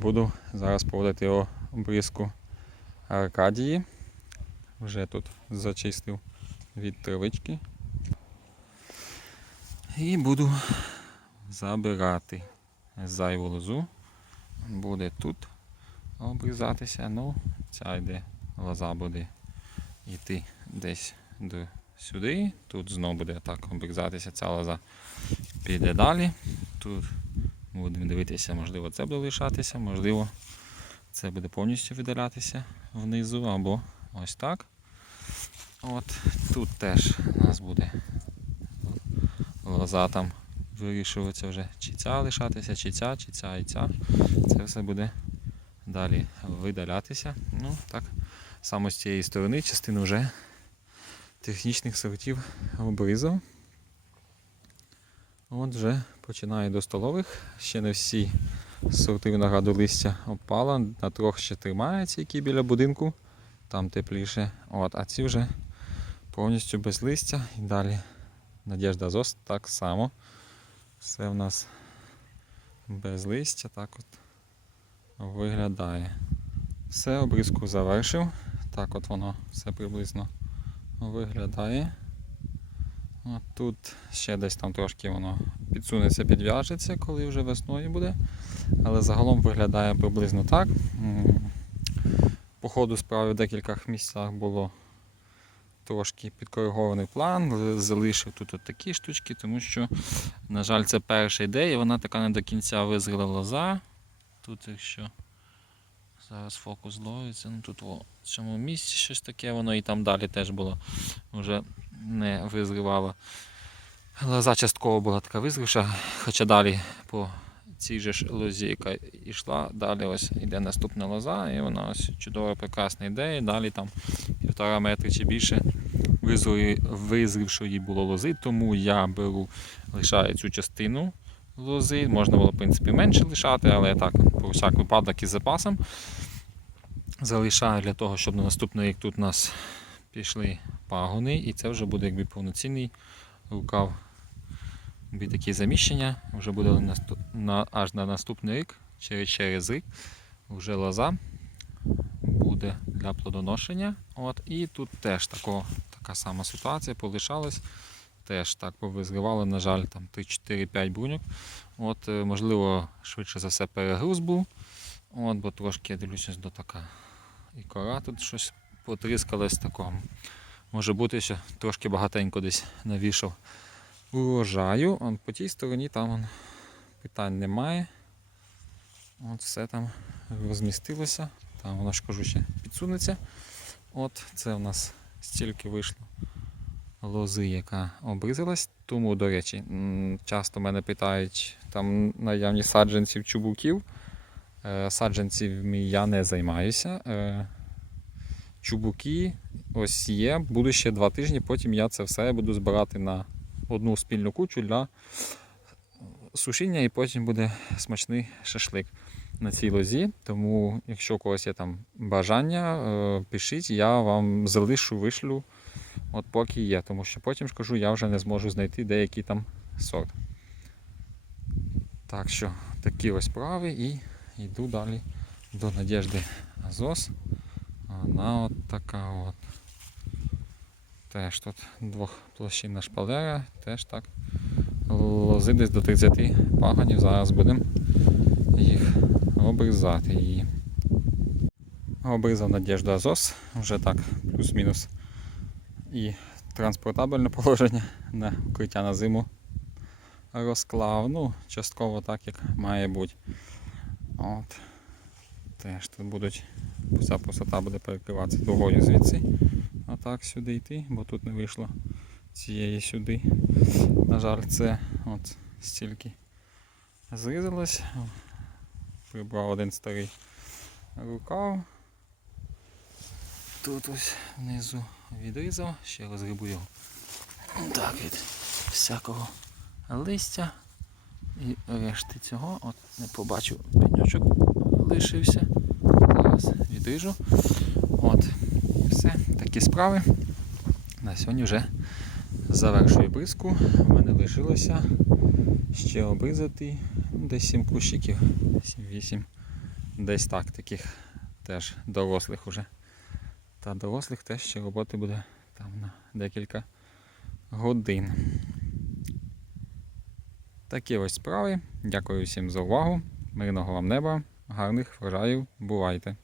Буду зараз проводити обрізку Аркадії. Вже тут зачистив від травички. І буду забирати зайву лозу. Буде тут обрізатися. Ну, ця йде лоза буде йти десь до сюди. Тут знову буде так обрізатися ця лоза. Піде далі. Тут будемо дивитися, можливо, це буде лишатися, можливо, це буде повністю видалятися внизу або ось так. От тут теж у нас буде лоза там вирішуватися вже, чи ця лишатися, чи ця, чи ця і ця. Це все буде далі видалятися. Ну, так, саме з цієї сторони частину вже технічних сортів обрізав. От вже починаю до столових. Ще не всі сорти винограду листя опала. На трьох ще тримаються, які біля будинку. Там тепліше. От, а ці вже повністю без листя. І далі Надіжда ЗОС так само. Все в нас без листя, так от виглядає. Все, обрізку завершив. Так от воно все приблизно виглядає. Тут ще десь там трошки воно підсунеться, підв'яжеться, коли вже весною буде. Але загалом виглядає приблизно так. По ходу справи в декілька місцях було трошки підкоригований план. Залишив тут от такі штучки, тому що, на жаль, це перша ідея, вона така не до кінця визріла лоза. Тут якщо зараз фокус зловиться, ну тут в цьому місці щось таке, воно і там далі теж було вже не визрівало. Лоза частково була така визрівша, хоча далі по цій же ж лозі, яка йшла, далі ось йде наступна лоза, і вона ось чудова, прекрасна ідея. Далі там півтора метри чи більше визрівшої було лози, тому я беру, лишаю цю частину лози. Можна було, в принципі, менше лишати, але так, про всяк випадок із запасом. Залишаю для того, щоб на наступний рік тут у нас пішли пагони, і це вже буде якби повноцінний рукав. Такі заміщення, вже буде наступ- на, аж на наступний рік, через, через рік, вже лоза буде для плодоношення. От, і тут теж тако, така сама ситуація полишалась. Теж так повизривали, на жаль, там 3-4-5 бруньок. От, е, можливо, швидше за все перегруз був. От, бо трошки я дивлюся, до така і кора тут щось потріскалось такого. Може бути, що трошки багатенько десь навішав урожаю. Он по тій стороні там он, питань немає. От все там розмістилося. Там воно ж кажу ще підсунеться. От це у нас стільки вийшло лози, яка обрізалась. Тому, до речі, часто мене питають там наявність саджанців чубуків. Е, Саджанців я не займаюся. Е, Чубуки ось є. Буду ще два тижні, потім я це все буду збирати на одну спільну кучу для сушіння, і потім буде смачний шашлик на цій лозі. Тому, якщо у когось є там бажання, е, пишіть, я вам залишу, вишлю, от поки є. Тому що потім ж кажу, я вже не зможу знайти деякий там сорт. Так що такі ось справи і йду далі до Надежди Азос. Вона от така от. Теж тут двохплощинна шпалера, теж так. Лози десь до 30 паганів. Зараз будемо їх обрізати її. Обрізав Надежду Азос, вже так, плюс-мінус. І транспортабельне положення на укриття на зиму розклав. Ну, частково так, як має бути. От. Теж тут будуть, ця висота буде перекриватися дугою звідси. А так сюди йти, бо тут не вийшло цієї сюди. На жаль, це от стільки зрізалось. Прибрав один старий рукав. Тут ось внизу відрізав, ще розгрібу його. Так, від всякого листя і решти цього. От не побачу, пеньочок лишився. Зараз відріжу. Такі справи. На сьогодні вже завершую бризку. У мене лишилося ще обрізати десь 7 кущиків, 7-8 Десь так, таких теж дорослих уже. Та дорослих теж ще роботи буде там на декілька годин. Такі ось справи. Дякую всім за увагу. Мирного вам неба, гарних врожаїв. Бувайте!